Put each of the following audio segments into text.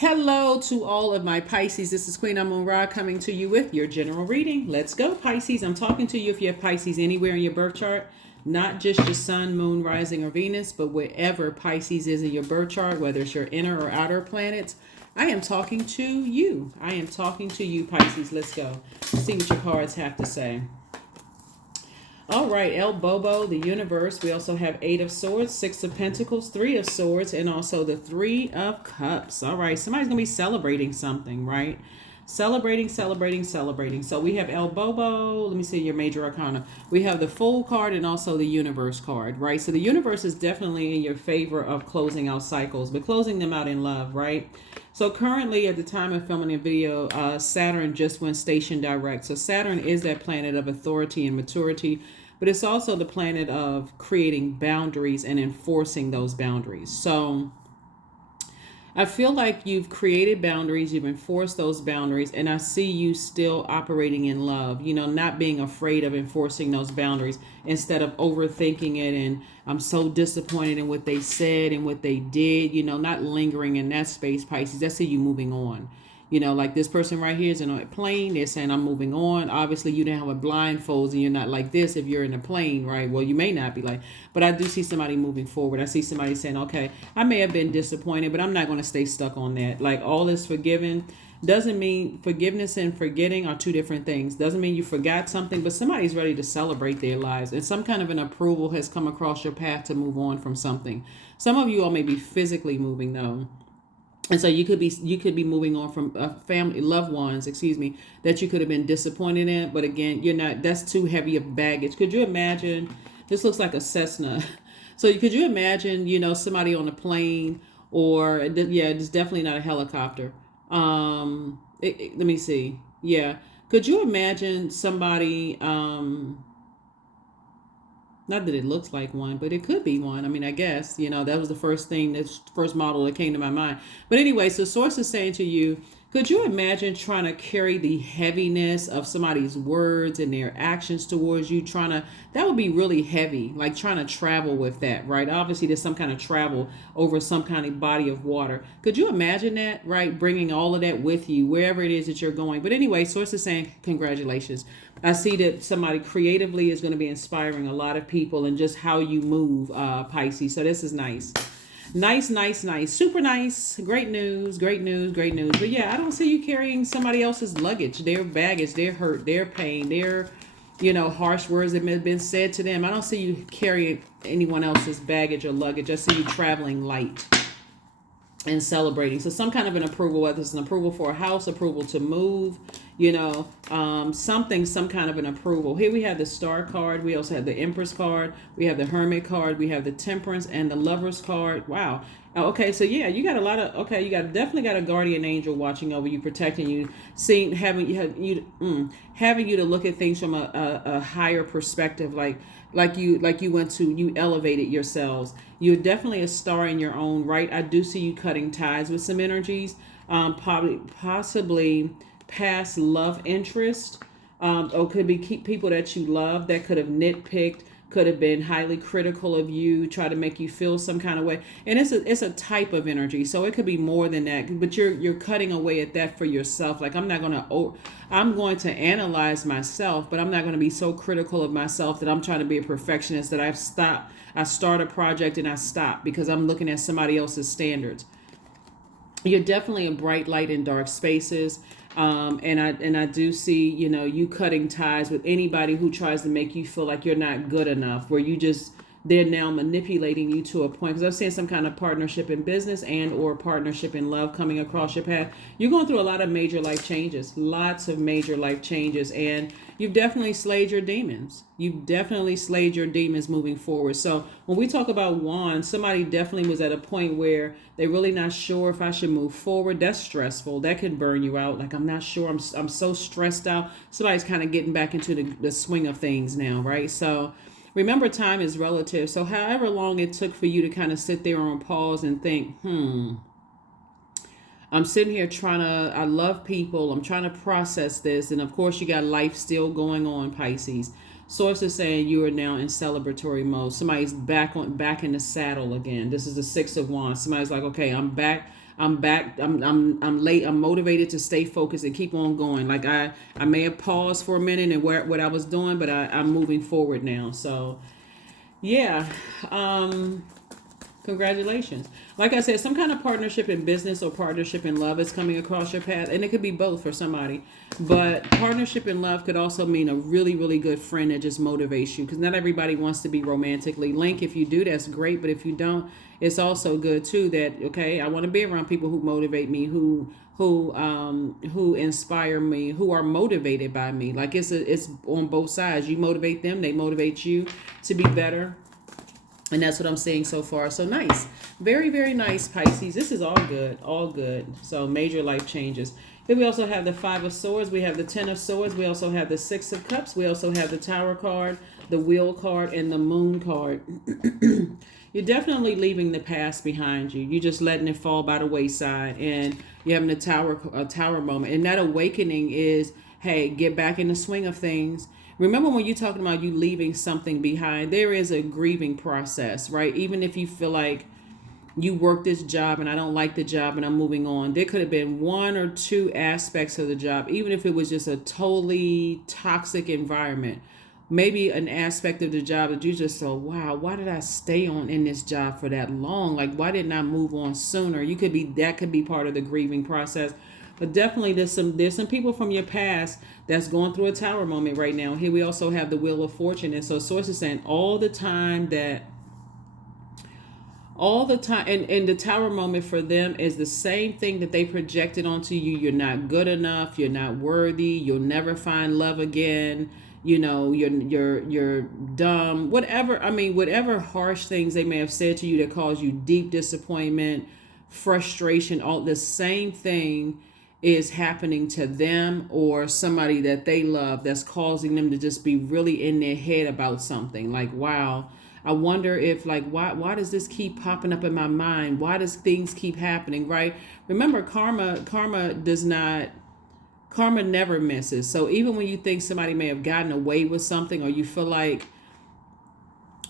Hello to all of my Pisces. This is Queen Amun Ra coming to you with your general reading. Let's go, Pisces. I'm talking to you if you have Pisces anywhere in your birth chart, not just your sun, moon, rising, or Venus, but wherever Pisces is in your birth chart, whether it's your inner or outer planets. I am talking to you. I am talking to you, Pisces. Let's go. Let's see what your cards have to say. All right, El Bobo, the universe. We also have 8 of Swords, 6 of Pentacles, 3 of Swords, and also the 3 of Cups. All right, somebody's going to be celebrating something, right? Celebrating. So we have El Bobo. Let me see your major arcana. We have the Fool card and also the Universe card, right? So the Universe is definitely in your favor of closing out cycles, but closing them out in love, right? So currently, at the time of filming the video, Saturn just went station direct. So Saturn is that planet of authority and maturity, but it's also the planet of creating boundaries and enforcing those boundaries. So I feel like you've created boundaries, you've enforced those boundaries, and I see you still operating in love, not being afraid of enforcing those boundaries instead of overthinking it. And I'm so disappointed in what they said and what they did, not lingering in that space, Pisces. I see you moving on. Like this person right here is in a plane. They're saying, I'm moving on. Obviously, you didn't have a blindfolds and you're not like this if you're in a plane, right? Well, you may not be like, but I do see somebody moving forward. I see somebody saying, okay, I may have been disappointed, but I'm not going to stay stuck on that. Like all is forgiven. Doesn't mean forgiveness and forgetting are two different things. Doesn't mean you forgot something, but somebody's ready to celebrate their lives. And some kind of an approval has come across your path to move on from something. Some of you all may be physically moving though. And so you could be moving on from family, loved ones, that you could have been disappointed in. But again, you're not, that's too heavy of baggage. Could you imagine, this looks like a Cessna. So could you imagine, somebody on a plane or, it's definitely not a helicopter. Let me see. Yeah. Could you imagine somebody, not that it looks like one, but it could be one. I mean, I guess, that was the first model that came to my mind. But anyway, so Source is saying to you, could you imagine trying to carry the heaviness of somebody's words and their actions towards you? That would be really heavy, like trying to travel with that, right? Obviously, there's some kind of travel over some kind of body of water. Could you imagine that, right? Bringing all of that with you, wherever it is that you're going. But anyway, Source is saying, congratulations. I see that somebody creatively is going to be inspiring a lot of people and just how you move, Pisces. So this is nice. Nice. Super nice. Great news. But yeah, I don't see you carrying somebody else's luggage, their baggage, their hurt, their pain, their, harsh words that may have been said to them. I don't see you carrying anyone else's baggage or luggage. I see you traveling light and celebrating. So some kind of an approval, whether it's an approval for a house, approval to move, some kind of an approval. Here we have the Star card. We also have the Empress card. We have the Hermit card. We have the Temperance and the Lovers card. Wow. Okay, so yeah, you got a lot of, definitely got a guardian angel watching over you, protecting you, having you to look at things from a higher perspective, you elevated yourselves. You're definitely a star in your own right. I do see you cutting ties with some energies, possibly past love interest, or could be people that you love that could have nitpicked, could have been highly critical of you, try to make you feel some kind of way. And it's a type of energy, so it could be more than that. But you're cutting away at that for yourself. Like I'm going to analyze myself, but I'm not going to be so critical of myself that I'm trying to be a perfectionist that I start a project and I stop because I'm looking at somebody else's standards. You're definitely a bright light in dark spaces. And I do see, you cutting ties with anybody who tries to make you feel like you're not good enough, where they're now manipulating you to a point. Because I've seen some kind of partnership in business and or partnership in love coming across your path. You're going through a lot of major life changes, and you've definitely slayed your demons. Moving forward. So when we talk about wands, somebody definitely was at a point where they're really not sure if I should move forward. That's stressful. That can burn you out. Like, I'm not sure. I'm so stressed out. Somebody's kind of getting back into the swing of things now, right? So remember, time is relative. So however long it took for you to kind of sit there on pause and think, I'm sitting here I love people. I'm trying to process this. And of course, you got life still going on, Pisces. Source is saying you are now in celebratory mode. Somebody's back in the saddle again. This is the 6 of Wands. Somebody's like, okay, I'm back. I'm back. I'm late. I'm motivated to stay focused and keep on going. Like I may have paused for a minute and what I was doing, but I'm moving forward now. So yeah. Congratulations. Like I said, some kind of partnership in business or partnership in love is coming across your path. And it could be both for somebody. But partnership in love could also mean a really, really good friend that just motivates you. Because not everybody wants to be romantically linked. If you do, that's great. But if you don't, it's also good too that, okay, I want to be around people who motivate me, who inspire me, who are motivated by me. Like it's on both sides. You motivate them, they motivate you to be better. And that's what I'm seeing so far. So nice. Very, very nice, Pisces. This is all good. All good. So major life changes. Then we also have the Five of Swords. We have the Ten of Swords. We also have the Six of Cups. We also have the Tower card, the Wheel card, and the Moon card. You're definitely leaving the past behind you. You're just letting it fall by the wayside. And you're having a tower moment. And that awakening is, hey, get back in the swing of things. Remember when you're talking about you leaving something behind, there is a grieving process, right? Even if you feel like you work this job and I don't like the job and I'm moving on, there could have been one or two aspects of the job, even if it was just a totally toxic environment, maybe an aspect of the job that you just thought, wow, why did I stay on in this job for that long? Like, why didn't I move on sooner? That could be part of the grieving process. But definitely there's some people from your past that's going through a tower moment right now. Here we also have the Wheel of Fortune. And so Source is saying all the time, and the tower moment for them is the same thing that they projected onto you. You're not good enough. You're not worthy. You'll never find love again. You're dumb. Whatever harsh things they may have said to you that caused you deep disappointment, frustration, all the same thing is happening to them or somebody that they love that's causing them to just be really in their head about something. Like, wow, I wonder if, like, why does this keep popping up in my mind? Why does things keep happening, right? Remember, karma never misses. So even when you think somebody may have gotten away with something, or you feel like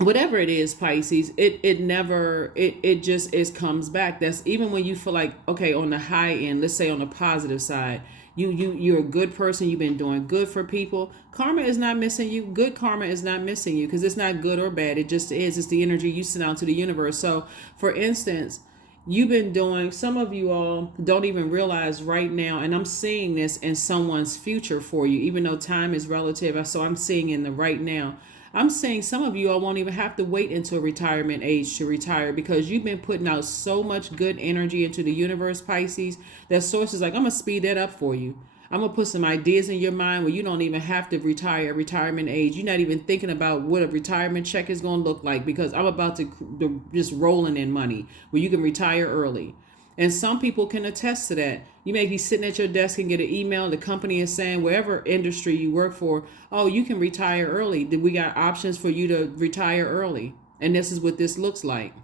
whatever it is, Pisces, it just comes back. That's even when you feel like, okay, on the high end, let's say on the positive side, you're a good person, you've been doing good for people. Karma is not missing you. Good karma is not missing you, because it's not good or bad. It just is. It's the energy you send out to the universe. So for instance, you've been doing, some of you all don't even realize right now, and I'm seeing this in someone's future for you, even though time is relative. So I'm seeing in the right now. I'm saying some of you all won't even have to wait until retirement age to retire, because you've been putting out so much good energy into the universe, Pisces, that Source is like, I'm going to speed that up for you. I'm going to put some ideas in your mind where you don't even have to retire at retirement age. You're not even thinking about what a retirement check is going to look like, because I'm about to just rolling in money where you can retire early. And some people can attest to that. You may be sitting at your desk and get an email. The company is saying, wherever industry you work for, oh, you can retire early. We got options for you to retire early. And this is what this looks like,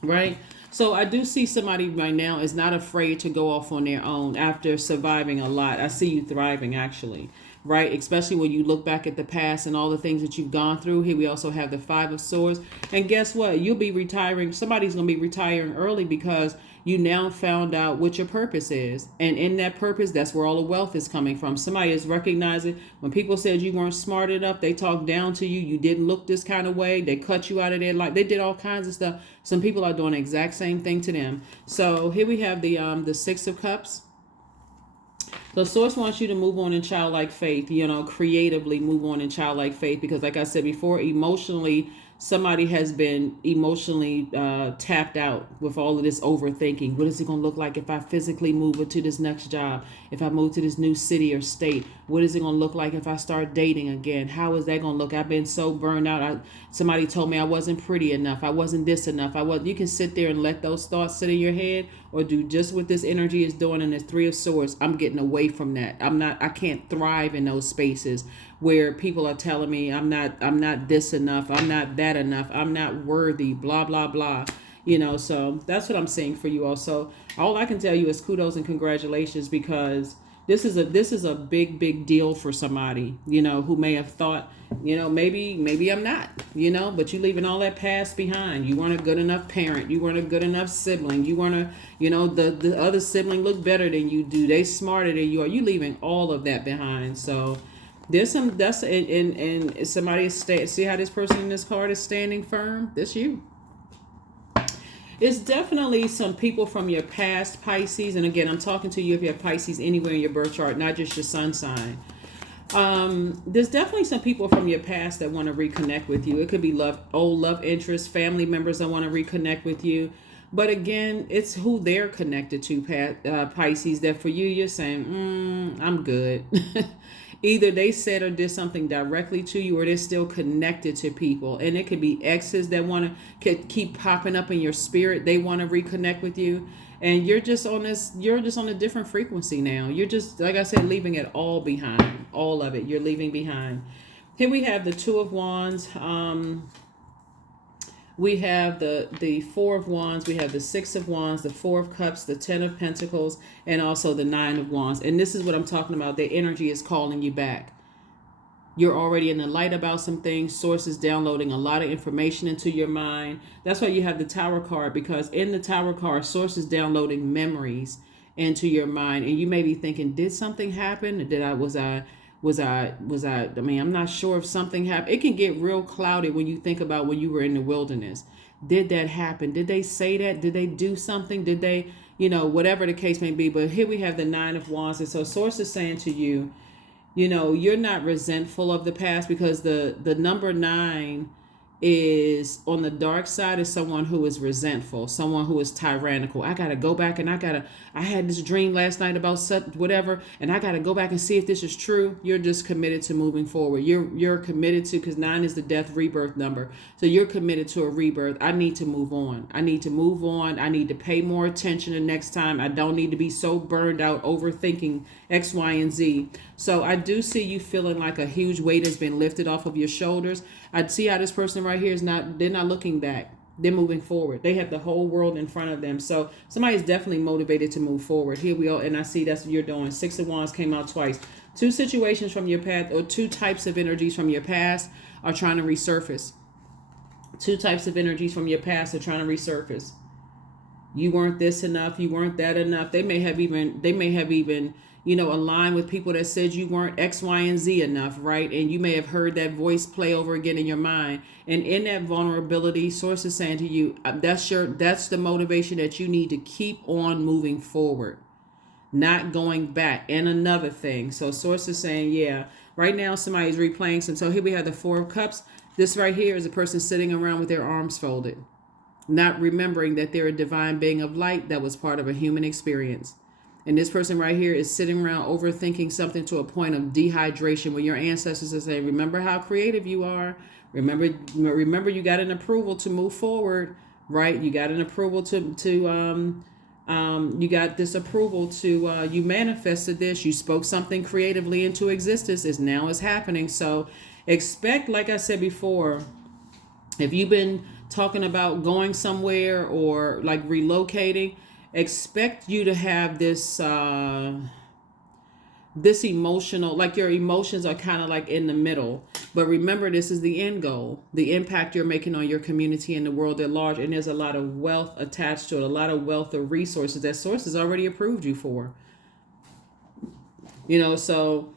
right? So I do see somebody right now is not afraid to go off on their own after surviving a lot. I see you thriving, actually, right? Especially when you look back at the past and all the things that you've gone through. Here we also have the Five of Swords. And guess what? You'll be retiring. Somebody's going to be retiring early because you now found out what your purpose is. And in that purpose, that's where all the wealth is coming from. Somebody is recognizing when people said you weren't smart enough, they talked down to you, you didn't look this kind of way, they cut you out of their life, they did all kinds of stuff. Some people are doing the exact same thing to them. So here we have the Six of Cups. The Source wants you to move on in childlike faith, creatively move on in childlike faith, because like I said before, emotionally, somebody has been emotionally tapped out with all of this overthinking. What is it going to look like if I physically move to this next job? If I move to this new city or state? What is it going to look like if I start dating again? How is that going to look? I've been so burned out. Somebody told me I wasn't pretty enough. I wasn't this enough. You can sit there and let those thoughts sit in your head, or do just what this energy is doing in this Three of Swords. I'm getting away from that. I can't thrive in those spaces where people are telling me I'm not this enough, I'm not that enough, I'm not worthy, blah, blah, blah. So that's what I'm saying for you all. So all I can tell you is kudos and congratulations, because This is a big deal for somebody, who may have thought, maybe I'm not, but you leaving all that past behind. You weren't a good enough parent. You weren't a good enough sibling. You weren't the other sibling looked better than you do. They smarter than you are. You leaving all of that behind. So there's some that's and somebody see how this person in this card is standing firm. That's you. It's definitely some people from your past, Pisces. And again, I'm talking to you if you have Pisces anywhere in your birth chart, not just your sun sign. There's definitely some people from your past that want to reconnect with you. It could be old love interests, family members that want to reconnect with you. But again, it's who they're connected to, Pisces, that for you, you're saying, I'm good. Either they said or did something directly to you, or they're still connected to people. And it could be exes that want to keep popping up in your spirit. They want to reconnect with you. And you're just on a different frequency now. You're just, like I said, leaving it all behind. All of it. You're leaving behind. Here we have the Two of Wands. We have the Four of Wands, we have the Six of Wands, the Four of Cups, the Ten of Pentacles, and also the Nine of Wands. And this is what I'm talking about. The energy is calling you back. You're already in the light about some things. Source is downloading a lot of information into your mind. That's why you have the Tower card, because in the Tower card, Source is downloading memories into your mind. And you may be thinking, did something happen? I mean, I'm not sure if something happened. It can get real clouded when you think about when you were in the wilderness. Did that happen? Did they say that? Did they do something? Did they, whatever the case may be. But here we have the Nine of Wands. And so Source is saying to you, you're not resentful of the past, because the number 9 is on the dark side is someone who is resentful, someone who is tyrannical. I got to go back and I had this dream last night about whatever, and I got to go back and see if this is true. You're just committed to moving forward. You're committed to, because 9 is the death rebirth number. So you're committed to a rebirth. I need to move on. I need to pay more attention the next time. I don't need to be so burned out overthinking X, Y, and Z. So I do see you feeling like a huge weight has been lifted off of your shoulders. I see how this person right here they're not looking back. They're moving forward. They have the whole world in front of them. So somebody is definitely motivated to move forward. Here we are. And I see that's what you're doing. Six of Wands came out twice. Two situations from your past, or two types of energies from your past are trying to resurface. Two types of energies from your past are trying to resurface. You weren't this enough. You weren't that enough. They may have even align with people that said you weren't X, Y, and Z enough, right? And you may have heard that voice play over again in your mind. And in that vulnerability, Source is saying to you, that's the motivation that you need to keep on moving forward, not going back. And another thing, so Source is saying, yeah, right now somebody's replaying some. So here we have the Four of Cups. This right here is a person sitting around with their arms folded, not remembering that they're a divine being of light that was part of a human experience. And this person right here is sitting around overthinking something to a point of dehydration, where your ancestors are saying, remember how creative you are. Remember you got an approval to move forward, right? You got an approval you got this approval to, you manifested this. You spoke something creatively into existence. Now is happening. So expect, like I said before, if you've been talking about going somewhere or like relocating, expect you to have this this emotional, like your emotions are kind of like in the middle. But remember, this is the end goal, the impact you're making on your community and the world at large. And there's a lot of wealth attached to it, a lot of wealth of resources that Source has already approved you for. So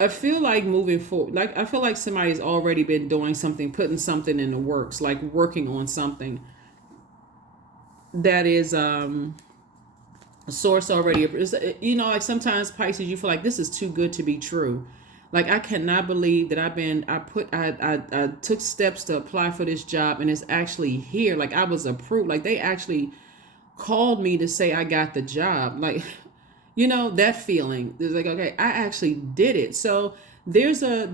I feel like moving forward, like I feel like somebody's already been doing something, putting something in the works, like working on something that is Source already, like sometimes Pisces, you feel like this is too good to be true. Like, I cannot believe that I took steps to apply for this job and it's actually here. Like, I was approved. Like, they actually called me to say I got the job. Like, that feeling is like, okay, I actually did it. So there's a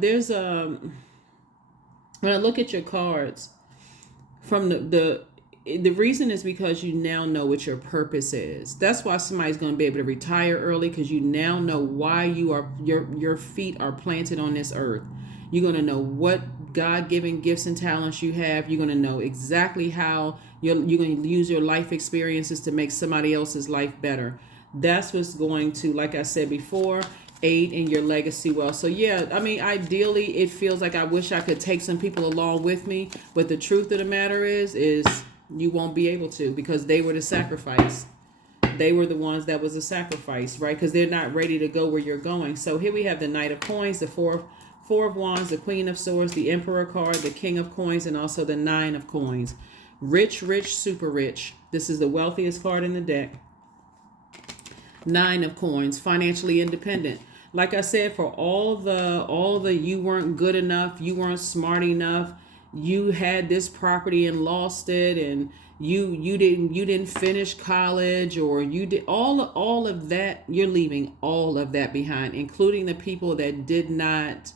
when I look at your cards from the reason is because you now know what your purpose is. That's why somebody's going to be able to retire early, because you now know why your feet are planted on this earth. You're going to know what God-given gifts and talents you have. You're going to know exactly how you're going to use your life experiences to make somebody else's life better. That's what's going to, like I said before, aid in your legacy wealth. So yeah, I mean, ideally, it feels like I wish I could take some people along with me, but the truth of the matter is you won't be able to, because they were the sacrifice. They were the ones that was a sacrifice, right? Because they're not ready to go where you're going. So here we have the Knight of Coins, the Four of Wands, the Queen of Swords, the Emperor card, the King of Coins, and also the Nine of Coins. Rich, rich, super rich. This is the wealthiest card in the deck. Nine of Coins, financially independent. Like I said, for all the you weren't good enough, you weren't smart enough, you had this property and lost it, and you didn't finish college, or you did all of that, you're leaving all of that behind, including the people that did not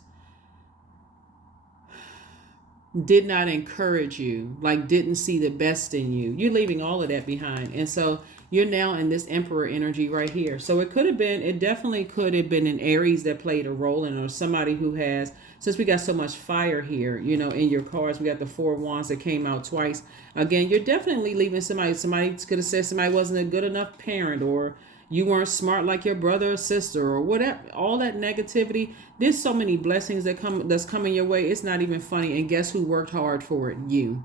encourage you, like didn't see the best in you. You're leaving all of that behind. And so you're now in this Emperor energy right here. So it definitely could have been an Aries that played a role in, or somebody who has, since we got so much fire here, in your cards, we got the Four of Wands that came out twice. Again, you're definitely leaving somebody could have said somebody wasn't a good enough parent, or you weren't smart like your brother or sister, or whatever. All that negativity. There's so many blessings that's coming your way. It's not even funny. And guess who worked hard for it? You.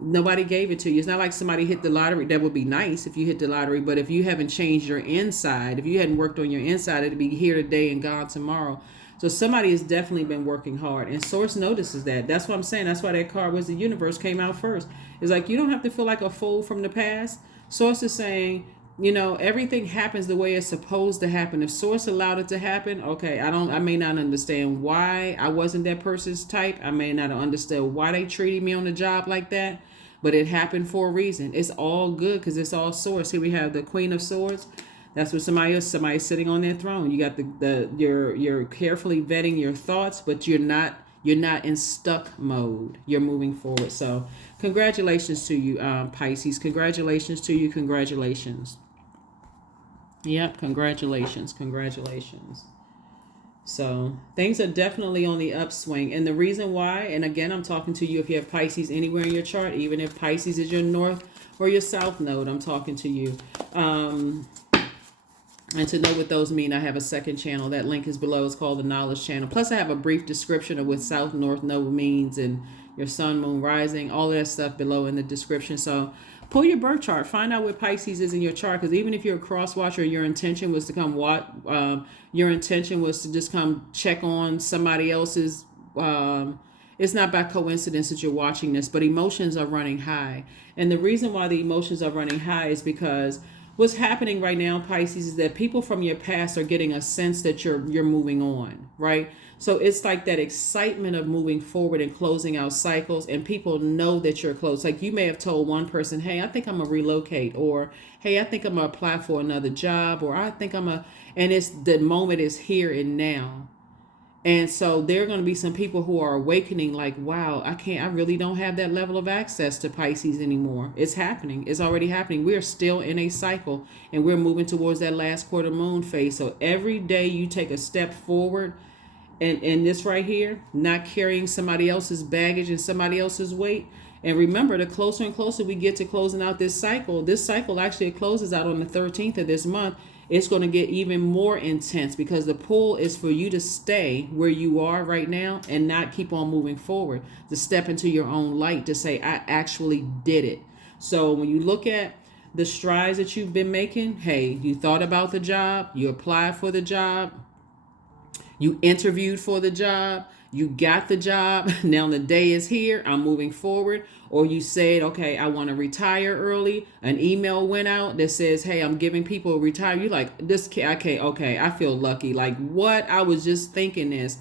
Nobody gave it to you. It's not like somebody hit the lottery. That would be nice if you hit the lottery, but if you haven't changed your inside, if you hadn't worked on your inside, it'd be here today and gone tomorrow. So somebody has definitely been working hard, and Source notices that. That's what I'm saying. That's why that card was the Universe came out first. It's like, you don't have to feel like a fool from the past. Source is saying, everything happens the way it's supposed to happen. If Source allowed it to happen, okay, I may not understand why I wasn't that person's type. I may not understand why they treated me on the job like that, but it happened for a reason. It's all good because it's all Source. Here we have the Queen of Swords. That's what somebody's sitting on their throne. You got you're carefully vetting your thoughts, but you're not in stuck mode. You're moving forward. So congratulations to you, Pisces. Congratulations to you. Congratulations. Yep, congratulations. So things are definitely on the upswing. And the reason why, and again, I'm talking to you if you have Pisces anywhere in your chart, even if Pisces is your north or your south node, I'm talking to you. And to know what those mean, I have a second channel. That link is below. It's called the Knowledge Channel. Plus, I have a brief description of what South North Node means, and your sun, moon, rising, all of that stuff below in the description. So pull your birth chart. Find out what Pisces is in your chart. Because even if you're a cross watcher, your intention was to your intention was to just come check on somebody else's. It's not by coincidence that you're watching this, but emotions are running high. And the reason why the emotions are running high is because what's happening right now, Pisces, is that people from your past are getting a sense that you're moving on, right? So it's like that excitement of moving forward and closing out cycles, and people know that you're close. Like you may have told one person, hey, I think I'm gonna relocate, or hey, I think I'm gonna apply for another job, or I think and it's the moment is here and now. And so there are going to be some people who are awakening like, wow, I really don't have that level of access to Pisces anymore. It's happening. It's already happening. We're still in a cycle, and we're moving towards that last quarter moon phase. So every day you take a step forward, and this right here, not carrying somebody else's baggage and somebody else's weight. And remember, the closer and closer we get to closing out this cycle actually closes out on the 13th of this month. It's going to get even more intense because the pull is for you to stay where you are right now and not keep on moving forward, to step into your own light, to say, I actually did it. So when you look at the strides that you've been making, hey, you thought about the job, you applied for the job, you interviewed for the job, you got the job, now the day is here, I'm moving forward. Or you said, okay, I want to retire early. An email went out that says, hey, I'm giving people a retire. You're like, I feel lucky. Like what? I was just thinking this.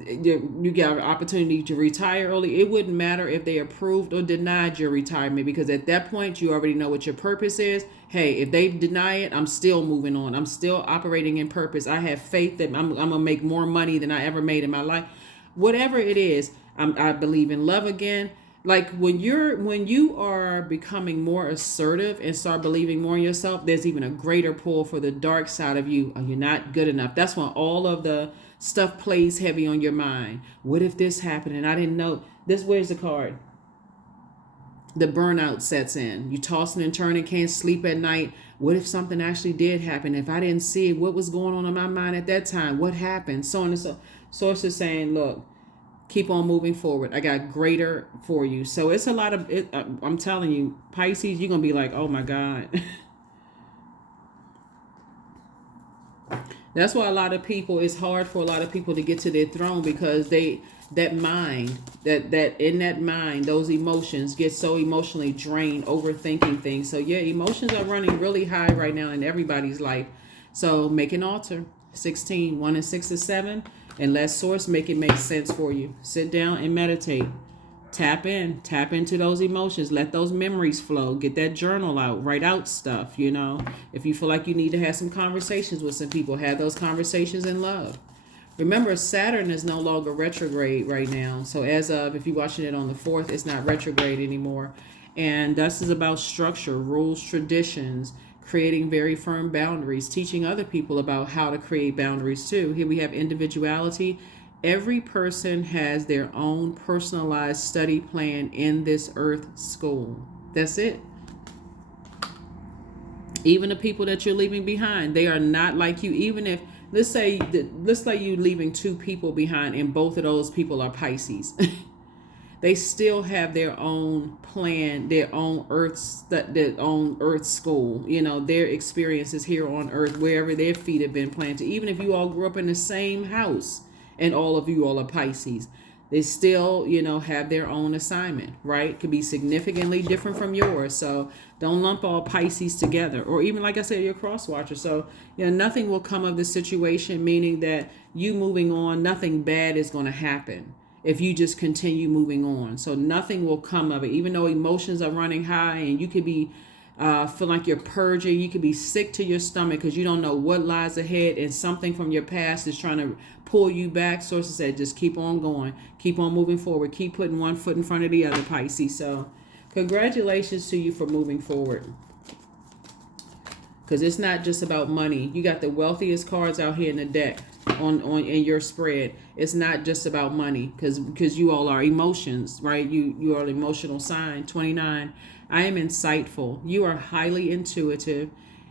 You got an opportunity to retire early. It wouldn't matter if they approved or denied your retirement, because at that point, you already know what your purpose is. Hey, if they deny it, I'm still moving on. I'm still operating in purpose. I have faith that I'm going to make more money than I ever made in my life. Whatever it is, I believe in love again. Like when you are becoming more assertive and start believing more in yourself, there's even a greater pull for the dark side of you. Are you not good enough? That's when all of the stuff plays heavy on your mind. What if this happened and I didn't know? Where's the card? the burnout sets in. You tossing and turning, can't sleep at night. What if something actually did happen? If I didn't see it, what was going on in my mind at that time? What happened? So on and so. Source is saying, look, keep on moving forward. I got greater for you. So it's a lot of it. I'm telling you, Pisces, you're gonna be like, oh my God. That's why a lot of people, it's hard for a lot of people to get to their throne, because that mind, that in that mind, those emotions get so emotionally drained, overthinking things. So yeah, emotions are running really high right now in everybody's life. So make an altar. 16, 1 and 6 and 7, and let source make it make sense for you. Sit down and meditate. Tap into those emotions, let those memories flow, get that journal out, write out stuff. If you feel like you need to have some conversations with some people, have those conversations in love. Remember, Saturn is no longer retrograde right now. So as of, if you're watching it on the 4th, it's not retrograde anymore. And this is about structure, rules, traditions, creating very firm boundaries, teaching other people about how to create boundaries too. Here we have individuality. Every person has their own personalized study plan in this earth school. That's it. Even the people that you're leaving behind, they are not like you. Even if, let's say you leaving 2 people behind and both of those people are Pisces. They still have their own plan, their own earth school, their experiences here on earth, wherever their feet have been planted. Even if you all grew up in the same house and all of you all are Pisces, they still, have their own assignment, right? Could be significantly different from yours. So don't lump all Pisces together. Or even, like I said, you're a cross watcher. So, nothing will come of the situation, meaning that you moving on, nothing bad is going to happen if you just continue moving on. So nothing will come of it, even though emotions are running high and you could be feel like you're purging. You could be sick to your stomach because you don't know what lies ahead, and something from your past is trying to pull you back. Sources said, just keep on going, keep on moving forward, keep putting one foot in front of the other, Pisces. So congratulations to you for moving forward, because it's not just about money. You got the wealthiest cards out here in the deck on in your spread. It's not just about money, because you all are emotions, right? You are an emotional sign. 29. I am insightful. You are highly intuitive.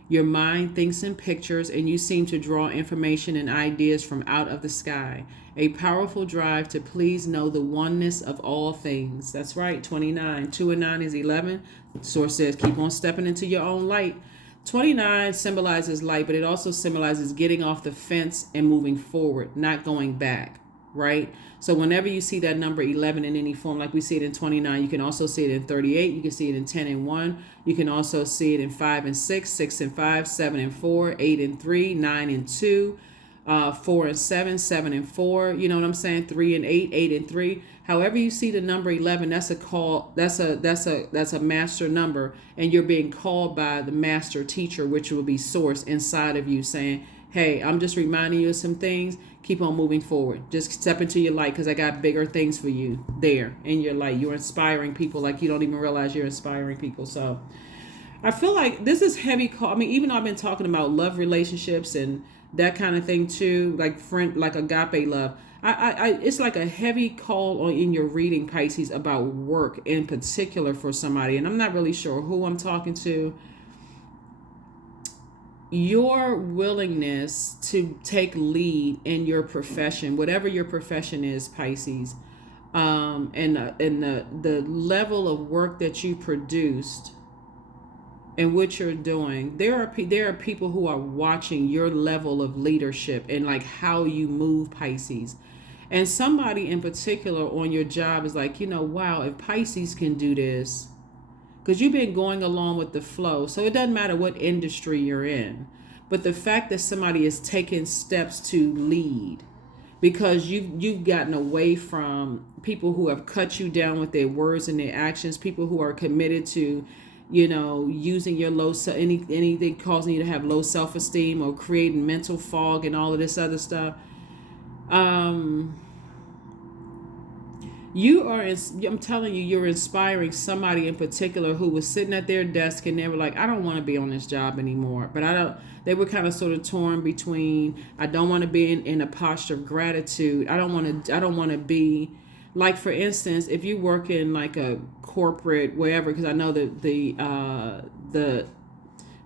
Your mind thinks in pictures, and you seem to draw information and ideas from out of the sky. A powerful drive to please know the oneness of all things. That's right. 29. 2 and 9 is 11. Source says, keep on stepping into your own light. 29 symbolizes light, but it also symbolizes getting off the fence and moving forward, not going back, right? So whenever you see that number 11 in any form, like we see it in 29, you can also see it in 38. You can see it in 10 and 1. You can also see it in 5 and 6, 6 and 5, 7 and 4, 8 and 3, 9 and 2, 4 and 7, 7 and 4. You know what I'm saying? 3 and 8, 8 and 3. However you see the number 11, that's a call. That's a master number, and you're being called by the master teacher, which will be source inside of you, saying, hey, I'm just reminding you of some things. Keep on moving forward. Just step into your light, because I got bigger things for you there in your light. You're inspiring people like you don't even realize you're inspiring people. So I feel like this is heavy call. I mean, even though I've been talking about love relationships and that kind of thing too, like agape love, it's like a heavy call on in your reading, Pisces, about work in particular for somebody. And I'm not really sure who I'm talking to. Your willingness to take lead in your profession, whatever your profession is, Pisces, and the level of work that you produced and what you're doing, there are people who are watching your level of leadership and like how you move, Pisces. And somebody in particular on your job is like, wow, if Pisces can do this, because you've been going along with the flow. So it doesn't matter what industry you're in, but the fact that somebody is taking steps to lead, because you've gotten away from people who have cut you down with their words and their actions, people who are committed to using your anything causing you to have low self-esteem or creating mental fog and all of this other stuff. I'm telling you, you're inspiring somebody in particular who was sitting at their desk and they were like, I don't want to be on this job anymore. But they were kind of sort of torn between, I don't want to be in a posture of gratitude. I don't want to be like for instance, if you work in like a corporate wherever, because I know that the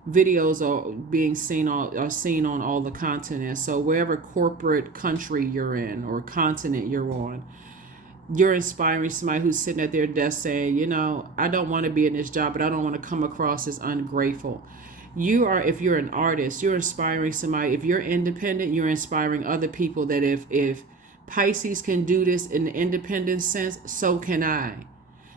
videos are being seen on all the continents. So wherever corporate country you're in or continent you're on, you're inspiring somebody who's sitting at their desk saying, I don't want to be in this job, but I don't want to come across as ungrateful. You are, if you're an artist, you're inspiring somebody. If you're independent, you're inspiring other people that if Pisces can do this in the independent sense, so can I.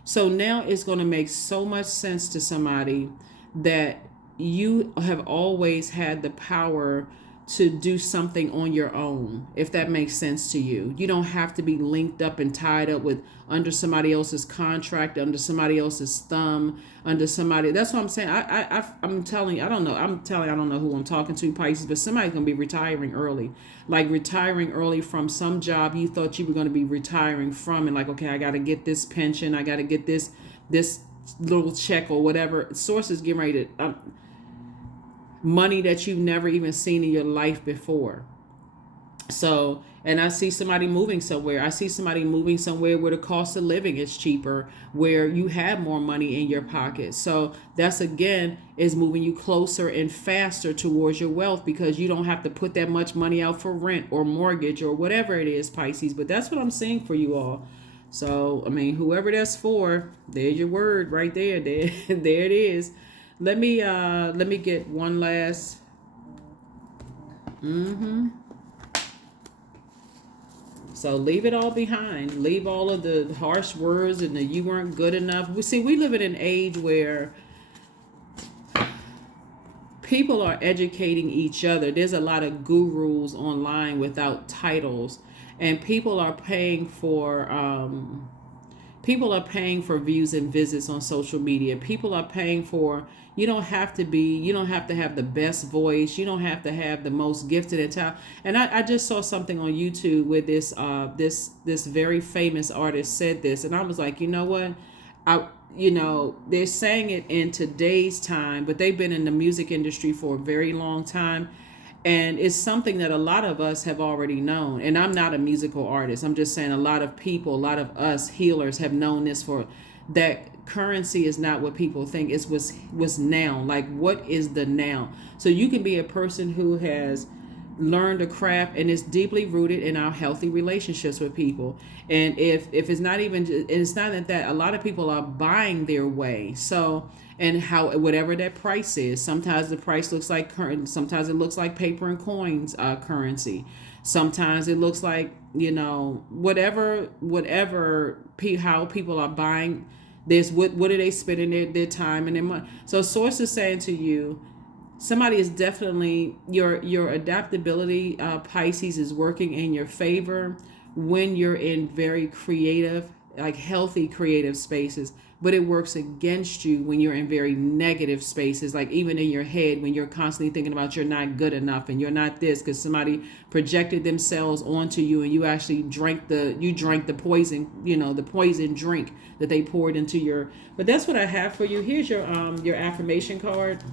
So now it's going to make so much sense to somebody that you have always had the power to do something on your own, if that makes sense to you. You don't have to be linked up and tied up with under somebody else's contract, under somebody else's thumb, under somebody. That's what I'm saying. I'm telling you, I don't know. I don't know who I'm talking to, Pisces, but somebody's going to be retiring early. Like retiring early from some job you thought you were going to be retiring from, and like, okay, I got to get this pension. I got to get this little check or whatever. Sources getting ready to... money that you've never even seen in your life before. So, and I see somebody moving somewhere. I see somebody moving somewhere where the cost of living is cheaper, where you have more money in your pocket. So that's, again, is moving you closer and faster towards your wealth, because you don't have to put that much money out for rent or mortgage or whatever it is, Pisces. But that's what I'm seeing for you all. So, I mean, whoever that's for, there's your word right there. There it is. Let me get one last. So leave it all behind. Leave all of the harsh words and the you weren't good enough. We live in an age where people are educating each other. There's a lot of gurus online without titles, and people are paying for views and visits on social media. People are paying for, you don't have to have the best voice. You don't have to have the most gifted and talent. And I just saw something on YouTube where this very famous artist said this. And I was like, you know what? They're saying it in today's time, but they've been in the music industry for a very long time. And it's something that a lot of us have already known. And I'm not a musical artist. I'm just saying a lot of people, a lot of us healers have known this for that currency is not what people think. It's what's now. Like, what is the now? So you can be a person who has learned a craft and is deeply rooted in our healthy relationships with people. And if it's not even, it's not that a lot of people are buying their way. So, and how, whatever that price is, sometimes the price looks like current, sometimes it looks like paper and coins currency. Sometimes it looks like, whatever how people are buying. There's what are they spending their time and their money. So source is saying to you, somebody is definitely, your adaptability, Pisces, is working in your favor when you're in very creative, like healthy creative spaces. But it works against you when you're in very negative spaces, like even in your head, when you're constantly thinking about you're not good enough and you're not this because somebody projected themselves onto you and you actually drank the poison, the poison drink that they poured into your. But that's what I have for you. Here's your affirmation card.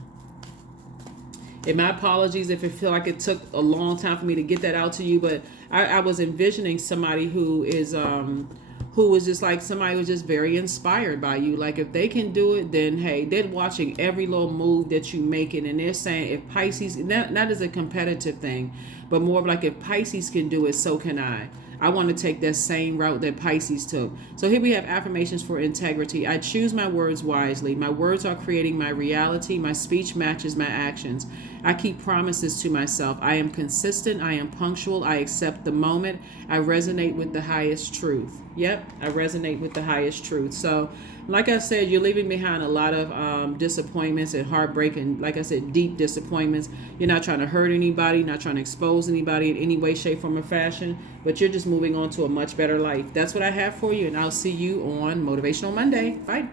And my apologies if it feel like it took a long time for me to get that out to you, but I was envisioning somebody who was just like, somebody was just very inspired by you. Like, if they can do it, then hey, they're watching every little move that you make it, and they're saying, if Pisces, not as a competitive thing, but more of like, if Pisces can do it, so can I. I want to take that same route that Pisces took. So here we have affirmations for integrity. I choose my words wisely. My words are creating my reality. My speech matches my actions. I keep promises to myself. I am consistent. I am punctual. I accept the moment. I resonate with the highest truth. Yep, I resonate with the highest truth. So, like I said, you're leaving behind a lot of disappointments and heartbreak, and like I said, deep disappointments. You're not trying to hurt anybody, not trying to expose anybody in any way, shape, form, or fashion, but you're just moving on to a much better life. That's what I have for you, and I'll see you on Motivational Monday. Bye.